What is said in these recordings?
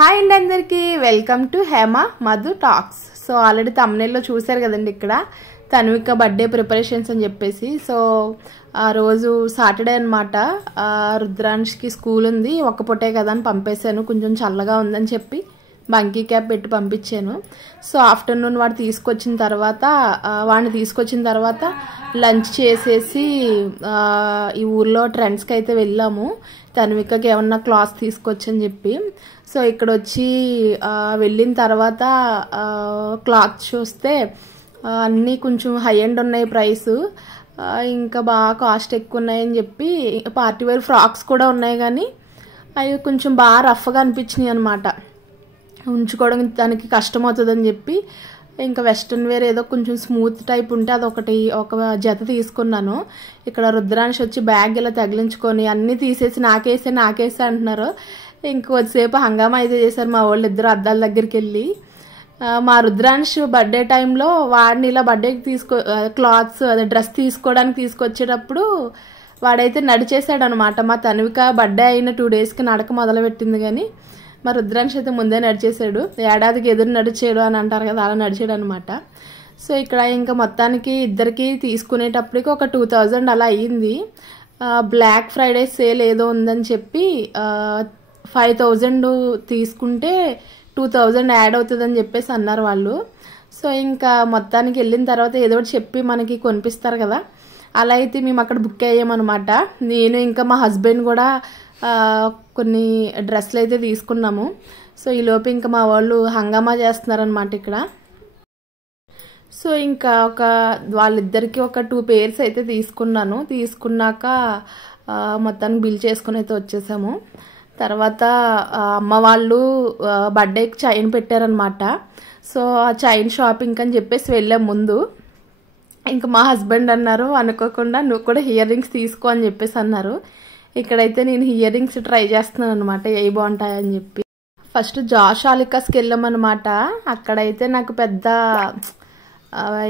Hi అండి అందరికీ welcome to Hema Madhu talks. So already తమ్నెయిల్లో చూశారు కదండి, ఇక్కడ తన్విక బర్త్డే ప్రిపరేషన్స్ అని చెప్పేసి. సో ఆ రోజు సాటర్డే అనమాట. రుద్రాంష్కి స్కూల్ ఉంది, ఒక్క పూటే కదా అని పంపేశాను. కొంచెం చల్లగా ఉందని చెప్పి బంకీ క్యాప్ పెట్టి పంపించాను. సో ఆఫ్టర్నూన్ వాడిని తీసుకొచ్చిన తర్వాత లంచ్ చేసేసి ఈ ఊర్లో ట్రెండ్స్కి అయితే వెళ్ళాము. తన్వికకి ఏమన్నా క్లాత్ తీసుకొచ్చని చెప్పి. సో ఇక్కడ వచ్చి వెళ్ళిన తర్వాత క్లాత్ చూస్తే అన్నీ కొంచెం హై ఎండ్ ఉన్నాయి ప్రైస్, ఇంకా బాగా కాస్ట్ ఎక్కువ ఉన్నాయని చెప్పి. పార్టీ వేర్ ఫ్రాక్స్ కూడా ఉన్నాయి కానీ అవి కొంచెం బాగా రఫ్గా అనిపించినాయి అనమాట. ఉంచుకోవడం దానికి కష్టం అవుతుందని చెప్పి ఇంకా వెస్ట్రన్ వేర్ ఏదో కొంచెం స్మూత్ టైప్ ఉంటే అదొకటి ఒక జత తీసుకున్నాను. ఇక్కడ రుద్రాంశ్ వచ్చి బ్యాగ్ ఇలా తగిలించుకొని అన్నీ తీసేసి నాకేసే అంటున్నారు. ఇంకొద్దిసేపు హంగామా అయితే చేశారు మా వాళ్ళు ఇద్దరు అద్దాల దగ్గరికి వెళ్ళి. మా రుద్రాంశ్ బర్త్డే టైంలో వాడిని ఇలా బర్త్డేకి క్లాత్స్ అదే డ్రెస్ తీసుకోవడానికి తీసుకొచ్చేటప్పుడు వాడైతే నడిచేసాడు అనమాట. మా తన్విక బర్త్డే అయిన 2 డేస్కి నడక మొదలుపెట్టింది, కానీ మా రుద్రాంశ్ అయితే ముందే నడిచేసాడు. ఏడాదికి ఎదురు నడిచాడు అని అంటారు కదా, అలా నడిచాడు అనమాట. సో ఇక్కడ ఇంకా మొత్తానికి ఇద్దరికి తీసుకునేటప్పటికి ఒక 2000 అలా అయ్యింది. బ్లాక్ ఫ్రైడే సేల్ ఏదో ఉందని చెప్పి 5000 తీసుకుంటే 2000 యాడ్ అవుతుందని చెప్పేసి అన్నారు వాళ్ళు. సో ఇంకా మొత్తానికి వెళ్ళిన తర్వాత ఏదో ఒకటి చెప్పి మనకి కొనిపిస్తారు కదా, అలా అయితే మేము అక్కడ బుక్ అయ్యామన్నమాట. నేను ఇంకా మా హస్బెండ్ కూడా కొన్ని డ్రెస్సులు అయితే తీసుకున్నాము. సో ఈలోపు ఇంకా మా వాళ్ళు హంగామా చేస్తున్నారనమాట ఇక్కడ. సో ఇంకా వాళ్ళిద్దరికి ఒక 2 పేర్స్ అయితే తీసుకున్నాక మొత్తానికి బిల్ చేసుకుని అయితే వచ్చేసాము. తర్వాత అమ్మ వాళ్ళు బర్త్డేకి చైన్ పెట్టారనమాట. సో ఆ చైన్ షాపింగ్ అని చెప్పేసి వెళ్ళాం ముందు. ఇంకా మా హస్బెండ్ అన్నారు, అనుకోకుండా నువ్వు కూడా ఇయర్ రింగ్స్ తీసుకో అని చెప్పేసి అన్నారు. ఇక్కడైతే నేను ఇయర్ రింగ్స్ ట్రై చేస్తున్నాను అనమాట, ఏవి బాగుంటాయని చెప్పి. ఫస్ట్ జాషాలికాస్కి వెళ్ళామన్నమాట. అక్కడైతే నాకు పెద్ద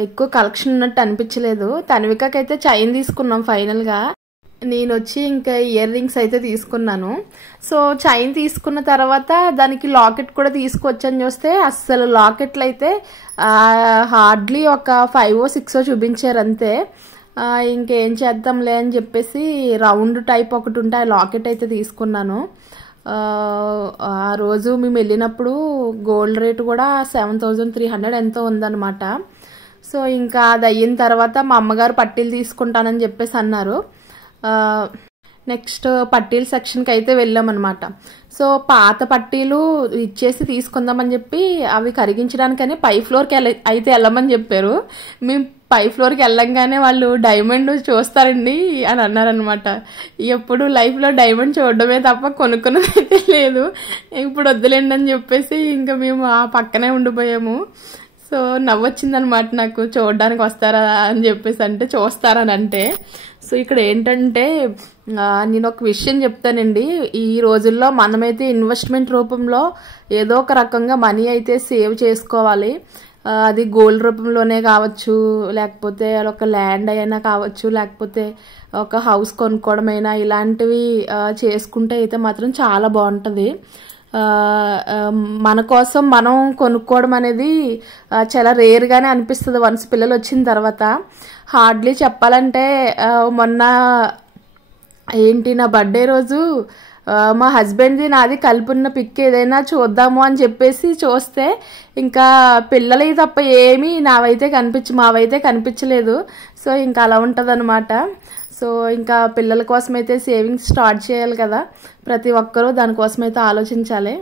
ఎక్కువ కలెక్షన్ ఉన్నట్టు అనిపించలేదు. తన్వికకైతే చైన్ తీసుకున్నాం ఫైనల్గా. నేను వచ్చి ఇంకా ఇయర్ రింగ్స్ అయితే తీసుకున్నాను. సో చైన్ తీసుకున్న తర్వాత దానికి లాకెట్ కూడా తీసుకొచ్చని చూస్తే అస్సలు లాకెట్లు అయితే హార్డ్లీ ఒక 5 or 6 చూపించారు అంతే. ఇంకేం చేద్దాంలే అని చెప్పేసి రౌండ్ టైప్ ఒకటి ఉంటే ఆ లాకెట్ అయితే తీసుకున్నాను. ఆ రోజు మేము వెళ్ళినప్పుడు గోల్డ్ రేట్ కూడా 7300 ఎంతో ఉందన్నమాట. సో ఇంకా అది అయిన తర్వాత మా అమ్మగారు పట్టీలు తీసుకుంటానని చెప్పేసి అన్నారు. నెక్స్ట్ పట్టీల సెక్షన్కి అయితే వెళ్ళామన్నమాట. సో పాత పట్టీలు ఇచ్చేసి తీసుకుందామని చెప్పి అవి కరిగించడానికని పై ఫ్లోర్కి అయితే వెళ్ళమని చెప్పారు. మేము పై ఫ్లోర్కి వెళ్ళంగానే వాళ్ళు డైమండ్ చూస్తారండి అని అన్నారనమాట. ఎప్పుడు లైఫ్లో డైమండ్ చూడడమే తప్ప కొనుక్కున్నది అయితే లేదు. ఇప్పుడు వద్దులేండి అని చెప్పేసి ఇంకా మేము ఆ పక్కనే ఉండిపోయాము. సో నవ్వొచ్చిందనమాట నాకు, చూడడానికి వస్తారా అని చెప్పేసి అంటే చూస్తారని అంటే. సో ఇక్కడ ఏంటంటే నేను ఒక విషయం చెప్తానండి. ఈ రోజుల్లో మనమైతే ఇన్వెస్ట్మెంట్ రూపంలో ఏదో ఒక రకంగా మనీ అయితే సేవ్ చేసుకోవాలి. అది గోల్డ్ రూపంలోనే కావచ్చు, లేకపోతే ఒక ల్యాండ్ అయినా కావచ్చు, లేకపోతే ఒక హౌస్ కొనుక్కోవడమైనా, ఇలాంటివి చేసుకుంటే అయితే మాత్రం చాలా బాగుంటుంది. మన కోసం మనం కొనుక్కోవడం అనేది చాలా రేర్గానే అనిపిస్తుంది వన్స్ పిల్లలు వచ్చిన తర్వాత. హార్డ్లీ చెప్పాలంటే మొన్న నా బర్త్డే రోజు మా హస్బెండ్ది నాది కలిపిన పిక్ ఏదైనా చూద్దాము అని చెప్పేసి చూస్తే ఇంకా పిల్లలవి తప్ప ఏమీ మావైతే కనిపించలేదు. సో ఇంకా అలా ఉంటుంది అనమాట. సో ఇంకా పిల్లల కోసం అయితే సేవింగ్స్ స్టార్ట్ చేయాలి కదా, ప్రతి ఒక్కరూ దానికోసం అయితే ఆలోచించాలి.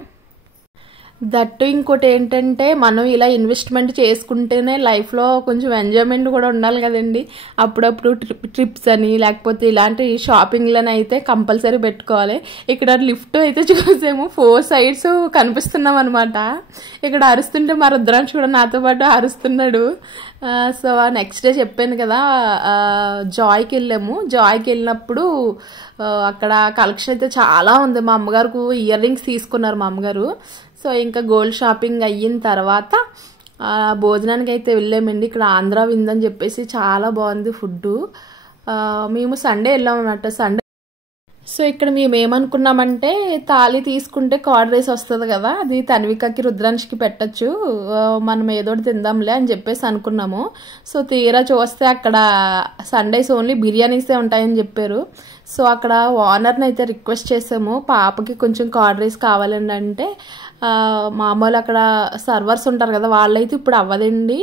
దట్టు ఇంకోటి ఏంటంటే మనం ఇలా ఇన్వెస్ట్మెంట్ చేసుకుంటేనే లైఫ్లో కొంచెం ఎంజాయ్మెంట్ కూడా ఉండాలి కదండి. అప్పుడప్పుడు ట్రిప్స్ అని లేకపోతే ఇలాంటి షాపింగ్లని అయితే కంపల్సరీ పెట్టుకోవాలి. ఇక్కడ లిఫ్ట్ అయితే చూసాము, 4 sides కనిపిస్తున్నాం అనమాట. ఇక్కడ అరుస్తుంటే మా రుద్రాంశ్ కూడా నాతో పాటు అరుస్తున్నాడు. సో నెక్స్ట్ డే చెప్పాను కదా, జాయ్కి వెళ్ళాము. జాయ్కి వెళ్ళినప్పుడు అక్కడ కలెక్షన్ అయితే చాలా ఉంది. మా అమ్మగారికి ఇయర్ రింగ్స్ తీసుకున్నారు మా అమ్మగారు. సో ఇంకా గోల్డ్ షాపింగ్ అయిన తర్వాత భోజనానికి అయితే వెళ్ళామండి. ఇక్కడ ఆంధ్ర విందని చెప్పేసి చాలా బాగుంది ఫుడ్. మేము సండే వెళ్ళాం అన్నట్టు. సండే సో ఇక్కడ మేము ఏమనుకున్నామంటే తాళి తీసుకుంటే కార్డ్ రైస్ వస్తుంది కదా, అది తన్వికకి రుద్రాంష్కి పెట్టచ్చు, మనం ఏదోటి తిందాంలే అని చెప్పేసి అనుకున్నాము. సో తీరా చూస్తే అక్కడ సండేస్ ఓన్లీ బిర్యానీసే ఉంటాయని చెప్పారు. సో అక్కడ ఓనర్ని అయితే రిక్వెస్ట్ చేసాము, పాపకి కొంచెం కార్డ్ రైస్ కావాలండి అంటే మామూలు అక్కడ సర్వర్స్ ఉంటారు కదా, వాళ్ళైతే ఇప్పుడు అవ్వదండి,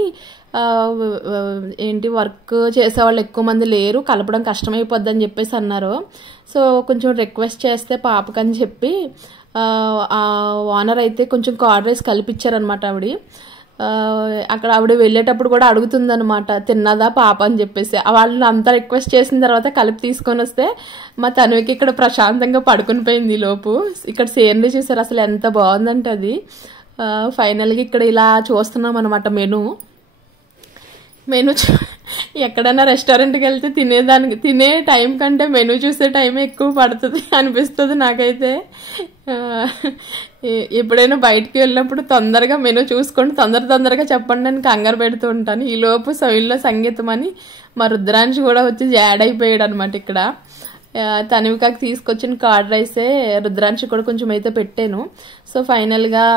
ఏంటి వర్క్ చేసేవాళ్ళు ఎక్కువ మంది లేరు, కలపడం కష్టమైపోద్ది అని చెప్పేసి అన్నారు. సో కొంచెం రిక్వెస్ట్ చేస్తే పాపకని చెప్పి ఆ ఓనర్ అయితే కొంచెం కార్డ్ రైస్ కలిపిచ్చారనమాట. అక్కడ ఆవిడ వెళ్ళేటప్పుడు కూడా అడుగుతుందనమాట, తిన్నదా పాప అని చెప్పేసి. వాళ్ళు అంతా రిక్వెస్ట్ చేసిన తర్వాత కలిపి తీసుకొని వస్తే మా తనువికి ఇక్కడ ప్రశాంతంగా పడుకుని పోయింది లోపు. ఇక్కడ సీనరీ చూసారు అసలు ఎంత బాగుందంటే అది. ఫైనల్గా ఇక్కడ ఇలా చూస్తున్నాం అనమాట. మెను ఎక్కడైనా రెస్టారెంట్కి వెళ్తే తినే టైం కంటే మెను చూసే టైం ఎక్కువ పడుతుంది అనిపిస్తుంది నాకైతే. ఎప్పుడైనా బయటికి వెళ్ళినప్పుడు తొందరగా మెను చూసుకొని తొందరగా చెప్పండి అని కంగారు పెడుతూ ఉంటాను. ఈ లోపు సౌల్లో సంగీతం అని మా రుద్రాంశ్ కూడా వచ్చి యాడ్ అయిపోయాడు అనమాట. ఇక్కడ తనివికాకి తీసుకొచ్చిన కార్డ్ రైసే రుద్రాంశ్ కూడా కొంచెం అయితే పెట్టాను. సో ఫైనల్గా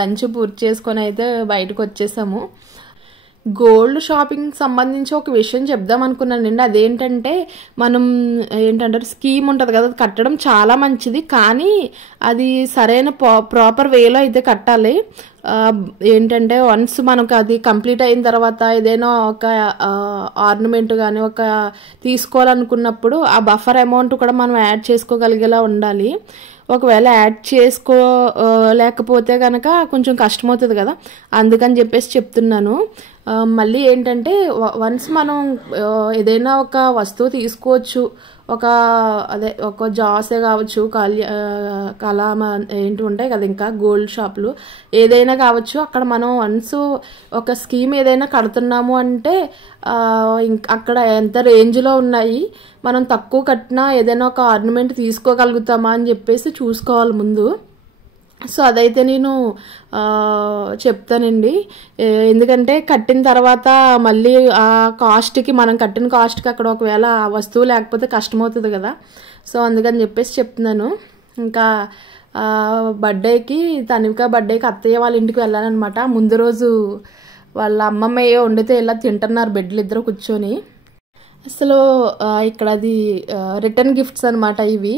లంచ్ పూర్తి చేసుకొని అయితే బయటకు వచ్చేసాము. గోల్డ్ షాపింగ్ సంబంధించి ఒక విషయం చెప్దాం అనుకున్నానండి. అదేంటంటే మనం ఏంటంటారు స్కీమ్ ఉంటుంది కదా, అది కట్టడం చాలా మంచిది, కానీ అది సరైన ప్రాపర్ వేలో అయితే కట్టాలి. ఏంటంటే వన్స్ మనకు అది కంప్లీట్ అయిన తర్వాత ఏదైనా ఒక ఆర్నమెంట్ కానీ ఒక తీసుకోవాలనుకున్నప్పుడు ఆ బఫర్ అమౌంట్ కూడా మనం యాడ్ చేసుకోగలిగేలా ఉండాలి. ఒకవేళ యాడ్ చేసుకోలేకపోతే కనుక కొంచెం కష్టమవుతుంది కదా, అందుకని చెప్పేసి చెప్తున్నాను. మళ్ళీ ఏంటంటే వన్స్ మనం ఏదైనా ఒక వస్తువు తీసుకోవచ్చు, ఒక జాసే కావచ్చు, కలామ ఏంటి ఉంటాయి కదా ఇంకా గోల్డ్ షాపులు ఏదైనా కావచ్చు, అక్కడ మనం వన్స్ ఒక స్కీమ్ ఏదైనా కడుతున్నాము అంటే అక్కడ ఎంత రేంజ్లో ఉన్నాయి, మనం తక్కువ కట్టినా ఏదైనా ఒక ఆర్నమెంట్ తీసుకోగలుగుతామా అని చెప్పేసి చూసుకోవాలి ముందు. సో అదైతే నేను చెప్తానండి. ఎందుకంటే కట్టిన తర్వాత మళ్ళీ ఆ కాస్ట్కి మనం కట్టిన కాస్ట్కి అక్కడ ఒకవేళ ఆ వస్తువు లేకపోతే కష్టమవుతుంది కదా. సో అందుకని చెప్పేసి చెప్తున్నాను. ఇంకా బర్త్డేకి తనివిక బర్త్డేకి అత్తయ్య వాళ్ళ ఇంటికి వెళ్ళాలన్నమాట. ముందు రోజు వాళ్ళ అమ్మమ్మ ఏ వండితే ఇలా తింటున్నారు బెడ్లు ఇద్దరు కూర్చొని. అసలు ఇక్కడ అది రిటర్న్ గిఫ్ట్స్ అనమాట. ఇవి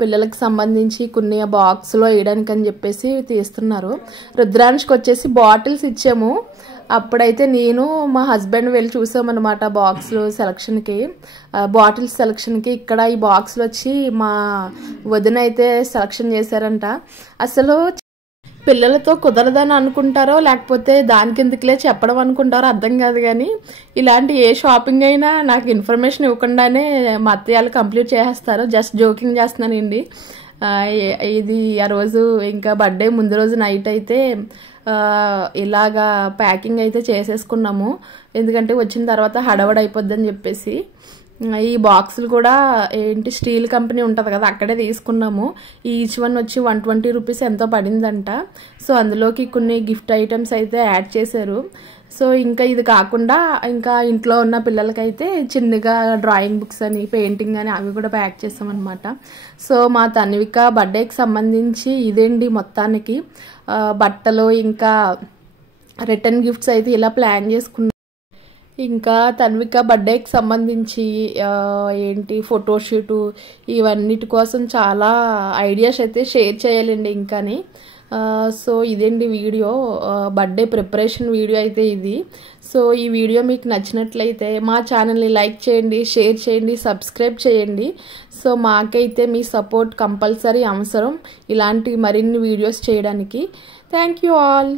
పిల్లలకు సంబంధించి కొన్ని బాక్స్లో వేయడానికి అని చెప్పేసి తీస్తున్నారు. రుద్రాంష్కి వచ్చేసి బాటిల్స్ ఇచ్చాము. అప్పుడైతే నేను మా హస్బెండ్ వెళ్ళి చూసామన్నమాట బాక్స్లో సెలక్షన్కి, బాటిల్స్ సెలక్షన్కి. ఇక్కడ ఈ బాక్స్లు వచ్చి మా వదిన అయితే సెలక్షన్ చేశారంట. అసలు పిల్లలతో కుదరదని అనుకుంటారో లేకపోతే దానికి ఎందుకులే చెప్పడం అనుకుంటారో అర్థం కాదు, కానీ ఇలాంటి ఏ షాపింగ్ అయినా నాకు ఇన్ఫర్మేషన్ ఇవ్వకుండానే మా అత్తయ్యలు కంప్లీట్ చేసేస్తారు. జస్ట్ జోకింగ్ చేస్తున్నానండి. ఇది ఆ రోజు ఇంకా బర్త్డే ముందు రోజు నైట్ అయితే ఇలాగా ప్యాకింగ్ అయితే చేసేసుకున్నాము, ఎందుకంటే వచ్చిన తర్వాత హడవడ అయిపోద్దని చెప్పేసి. ఈ బాక్సులు కూడా ఏంటి స్టీల్ కంపెనీ ఉంటుంది కదా, అక్కడే తీసుకున్నాము. ఈచ్ వన్ వచ్చి 120 రూపీస్ ఎంతో పడిందంట. సో అందులోకి కొన్ని గిఫ్ట్ ఐటమ్స్ అయితే యాడ్ చేశారు. సో ఇంకా ఇది కాకుండా ఇంకా ఇంట్లో ఉన్న పిల్లలకైతే చిన్నగా డ్రాయింగ్ బుక్స్ అని పెయింటింగ్ అని అవి కూడా ప్యాక్ చేసామన్నమాట. సో మా తన్విక బర్త్డేకి సంబంధించి ఇదేంటి మొత్తానికి బట్టలు ఇంకా రిటర్న్ గిఫ్ట్స్ అయితే ఇలా ప్లాన్ చేసుకున్నాం. ఇంకా తన్విక బర్త్డేకి సంబంధించి ఏంటి ఫోటోషూటు ఇవన్నిటి కోసం చాలా ఐడియాస్ అయితే షేర్ చేయాలండి ఇంకాని. సో ఇదేంటి వీడియో, బర్త్డే ప్రిపరేషన్ వీడియో అయితే ఇది. సో ఈ వీడియో మీకు నచ్చినట్లయితే మా ఛానల్ని లైక్ చేయండి, షేర్ చేయండి, సబ్స్క్రైబ్ చేయండి. సో మాకైతే మీ సపోర్ట్ కంపల్సరీ అవసరం ఇలాంటి మరిన్ని వీడియోస్ చేయడానికి. Thank you all.